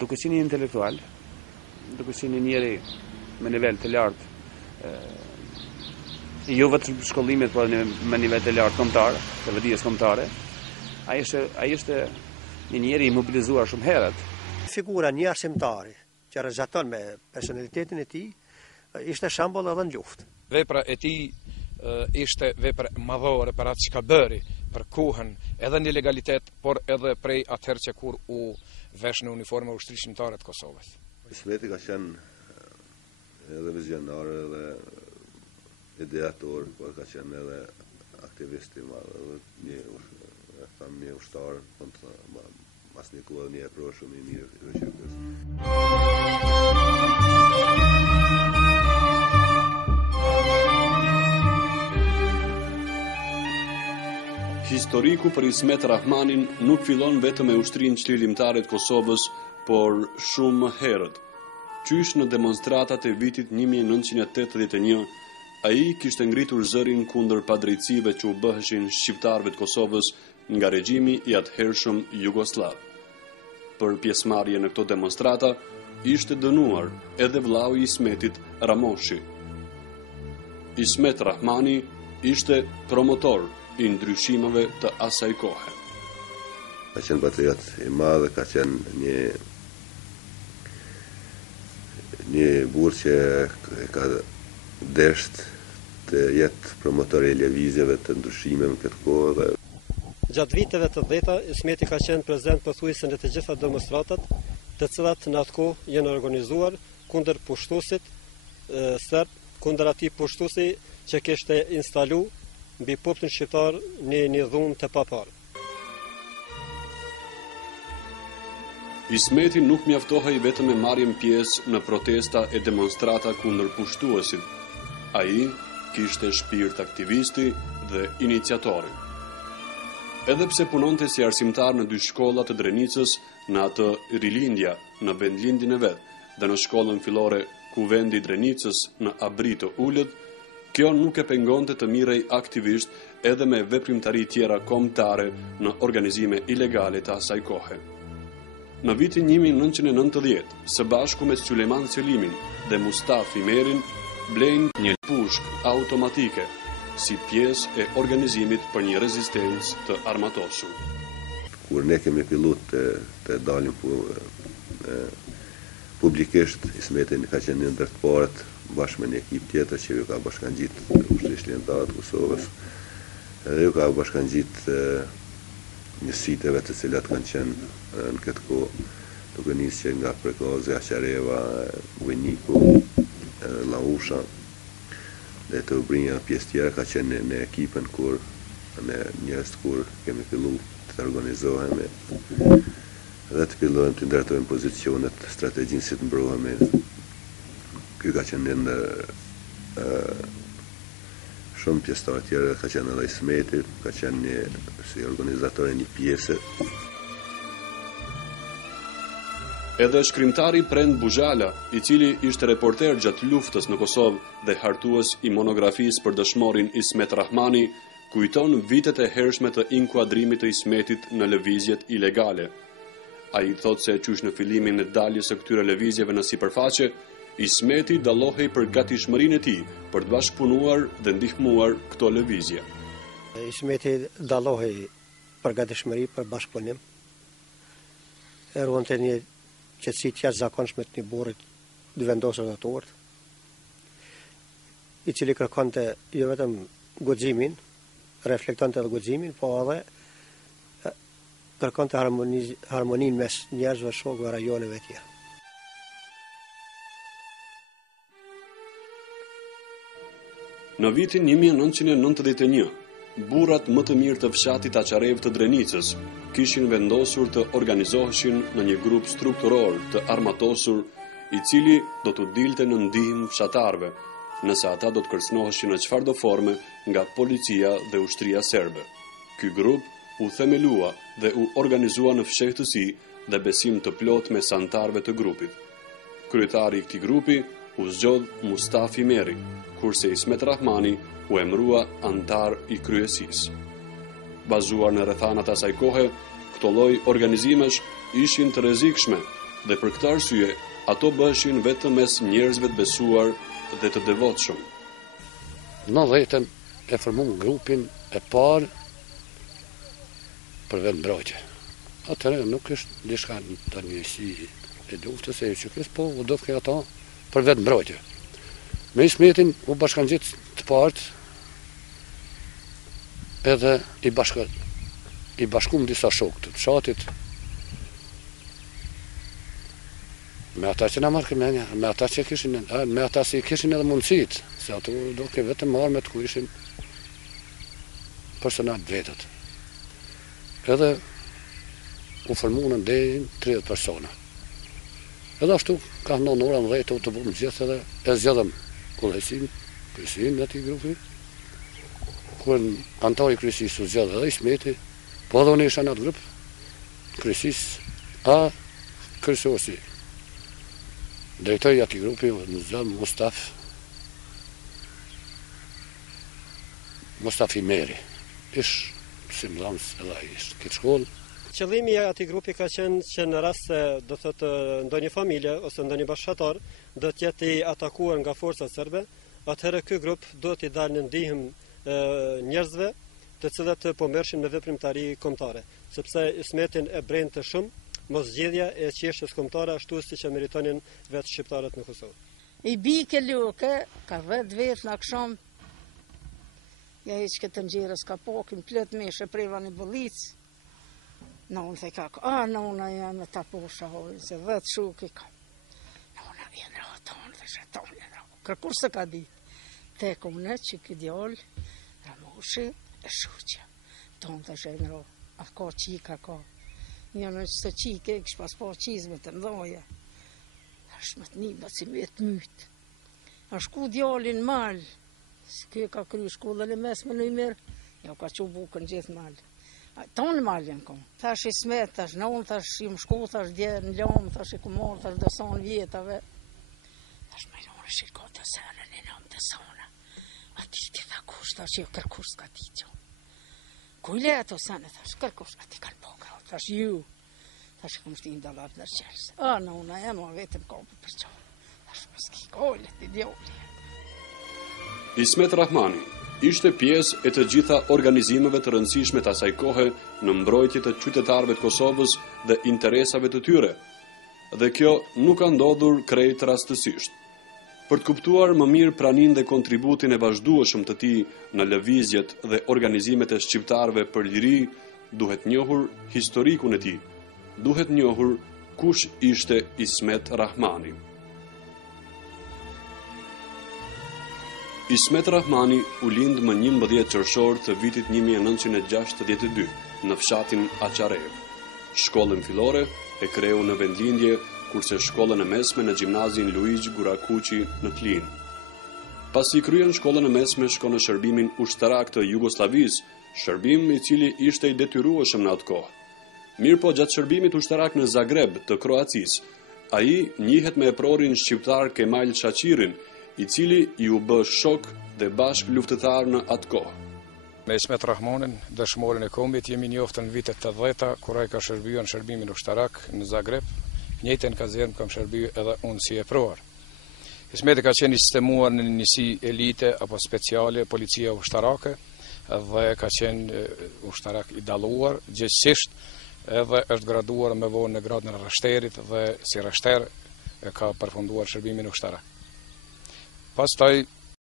duke qenë intelektual, duke qenë njëri me nivel të lartë, jo vetëm shkollimit, por me nivel të lartë kombëtar, të vëdijes kombëtare, ai është një njeri i mobilizuar shumë herët. Figura një arsimtari që rrezaton me personalitetin e tij, ishte shembull edhe në luftë. Vepra e tij ishte vepër madhore për atë që ka bëri, për kohën, edhe në legalitet, por edhe prej atëherë që kur u vesh në uniforme ushtrisë shqiptare të Kosovës. Ismeti ka qenë edhe vizionar, edhe ideator, por ka qenë edhe aktivist i madh, edhe një ushtar, mas një kohë një pro shumë i mirë i Shqipërisë. Historiku për Ismet Rahmanin nuk fillon vetëm me ushtrinë çlirimtare të Kosovës, por shumë më herët. Qysh në demonstratat e vitit 1981, ai kishte ngritur zërin kundër padrejtësive që u bëheshin shqiptarëve të Kosovës nga regjimi i atëhershëm jugoslav. Për pjesëmarrje në këto demonstrata ishte dënuar edhe vllau i Ismetit, Ramoshi. Ismet Rahmani ishte promotor i ndryshimeve të asaj kohe. Ka qenë patriot i madh, ka qenë një burr që ka desht të jetë promotor i lëvizjeve të ndryshimeve në këtë kohë. Gjatë viteve të 10-ta, Ismeti ka qenë prezent pothuajse në të gjitha demonstratat, të cilat në atë kohë janë organizuar kundër pushtuesit serb, kundër atij pushtuesi që kishte instalu mbi popullin shqiptar në një dhunë të paparë. Ismeti nuk mjaftohej vetëm me marrjen pjesë në protesta e demonstrata kundër pushtuesit. Ai kishte shpirt aktivisti dhe iniciatori. Edhe pse punonte si arsimtar në 2 shkolla të Drenicës, në atë rilindja në vendlindjen e vet, dhe në shkollën fillore Kuvendi i Drenicës në Abri të Ulët, kjo nuk e pengonte të mirrej aktivisht edhe me veprimtari tjera kombëtare në organizime ilegale të asaj kohe. Në vitin 1990, së bashku me Sulejman Selimin dhe Mustafi Merin, blejnë një pushkë automatike si pjesë e organizimit për një rezistencë të armatosur. Kur ne kemi fillu të dalim publikisht, Ismeti ka qenë një ndër të parët bashkë me një ekip tjetër që ju ka bashkangjitë ushtrisë shqiptare të Kosovës, edhe ju ka bashkangjitë njësiteve të cilat kanë qenë në këtë kohë, duke nisë që nga Prekozi, Aqareva, Vojniku, Lausha, dhe të Ubrinja pjesë tjera ka qenë në ekipën kur në njerëz kur kemi fillu të organizohemi dhe të filluam të ndërtojmë pozicionet, strategjinë si të mbrohemi. Ky ka qenë në shumë pjesëtar tjerë, ka qenë edhe Ismeti, ka qenë si organizator e një pjese. Edhe shkrimtari Prend Buzhala, i cili ishte reporter gjatë luftës në Kosovë dhe hartues i monografisë për dëshmorin Ismet Rahmani, kujton vitet e hershme të inkuadrimit të Ismetit në lëvizjet ilegale. Ai thotë se qysh në fillimin e daljes së këtyre lëvizjeve në sipërfaqe, Ismeti dallohej për gatishmërinë e tij për të bashkëpunuar dhe ndihmuar këto lëvizje. Ismeti dallohej për gatishmëri, për bashkëpunim. Ruante një qetësi të jashtëzakonshme të një burri të vendosur dhe të urtë, i cili kërkonte jo vetëm guximin, reflektonte edhe guximin, po edhe kërkonte harmoninë mes njerëzve, shokëve, rajoneve të tjera. Në vitin 1991, burrat më të mirë të fshatit Aqarev të Drenicës kishin vendosur të organizoheshin në një grup strukturor të armatosur, i cili do të dilte në ndihmë fshatarëve, nëse ata do të kërcënoheshin në çfarëdo forme nga policia dhe ushtria serbe. Ky grup u themelua dhe u organizua në fshehtësi dhe besim të plot mes anëtarëve të grupit. Kryetari i këtij grupi u zgjodh Mustafi Meri, kurse Ismet Rahmani u emërua antar i kryesisë. Bazuar në rrethanat asaj kohe, këto lloj organizimesh ishin të rrezikshme dhe për këtë arsye ato bëheshin vetëm mes njerëzve të besuar dhe të devotshëm. Në 90-ën e formum grupin e parë për vendmbrojtje. Atëherë nuk është diçka tani si e luftës e qykës, po u do të ata për vendmbrojtje. Me Ismetin u bashkangjit të partë edhe i bashkum disa shokë të fshatit me ata që na marrë këmenja, me ata që kishin edhe mundësit, se ato do ke vetëm armet ku ishin personal vetët. Edhe u formunën deri 30 persona. Edhe ashtu ka 9 ora 10 të bëmë gjithë edhe e zgjedhëm kryesin në ati grupi. Kur antari kryesis u zgjedhë edhe Ismeti, po edhe unë isha në atë grup, kryesis a kryesosi. Drejtori ati grupi në zgjedhë Mustafi Meri. Ish si mëdhans edhe ishtë këtë shkollë. Qëllimi i atij grupi ka qenë që në rast se do thotë ndonjë familje ose ndonjë bashkëtar do të jetë i atakuar nga forcat serbe, atëherë ky grup do t'i dalë në ndihmë njerëzve të cilët po merreshin me veprimtari kombëtare, sepse Ismetin e brente shumë mosgjedhja e qeshtës kombëtare ashtu siç e meritonin vetë shqiptarët në Kosovë. I bike luke, ka 10 vetë në aksham, ja hiç këtë nxjerrës ka pokin, plët meshe preva një bollicë. Në unë the kako, në unë janë me ta posha hojnë, se 10 shuki ka. Në unë jenë rao tonë, dhe shetonë jenë rao. Kërkur se ka ditë, te kumne që ki djallë, ramoshi e shuqja. Tonë dhe shenë rao, a ka qika ka. Një në që të qike, kështë pas po qizme të mdoje. Ashtë më të një, ba si me të mytë. A shku djallin malë, s'ke ka kry shkullën e mes me në i mirë, ja ka që bukën gjithë malë. Tonë maljen kom. Thash Ismet, thash në unë, thash i më shku, thash dje në lomë, thash i kumor, thash dëson vjetave. Thash me lore shiko të sene, një nëmë të sone. A ti tha kush, thash jo kërkush s'ka ti që. Kujle ato sene, thash kërkush, a ti kanë pokra, thash ju. Thash i kom shti në dalat në qelsë. Në unë e më vetëm kopë për që. Thash më s'ki kojle, ti djoli. Ismet Rahmani ishte pjesë e të gjitha organizimeve të rëndësishme të asaj kohe në mbrojtje të qytetarëve të Kosovës dhe interesave të tyre. Dhe kjo nuk ka ndodhur krejt rastësisht. Për të kuptuar më mirë praninë dhe kontributin e vazhdueshëm të tij në lëvizjet dhe organizimet e shqiptarëve për liri, duhet njohur historikun e tij. Duhet njohur kush ishte Ismet Rahmani. Ismet Rahmani u lind më 11 qershor të vitit 1962 në fshatin Aqarev. Shkollën fillore e kreu në vendlindje, kurse shkollën e mesme në gjimnazin Luigi Gurakuqi në Klin. Pasi kryen shkollën e mesme, shkon në shërbimin ushtarak të Jugosllavisë, shërbim i cili ishte i detyrueshëm në atë kohë. Mirë po gjatë shërbimit ushtarak në Zagreb të Kroacisë, ai njihet me eprorin shqiptar Kemal Shaqirin, i cili i u bë shok dhe bashk luftëtar në atë kohë. Me Ismet Rahmanin, dëshmorin e kombit, jemi njoftë në vitet të 10-ta, kur ai ka shërbyer në shërbimin ushtarak në Zagreb, njëjtën kazermë kam shërbyer edhe unë si eproar. Ismeti ka qenë i sistemuar në një njësi elite apo speciale, policia ushtarake, dhe ka qenë ushtarak i dalluar, gjithsesi edhe është graduar me vonë në gradën e rështerit dhe si rështer ka përfunduar shërbimin ushtarak. Pastaj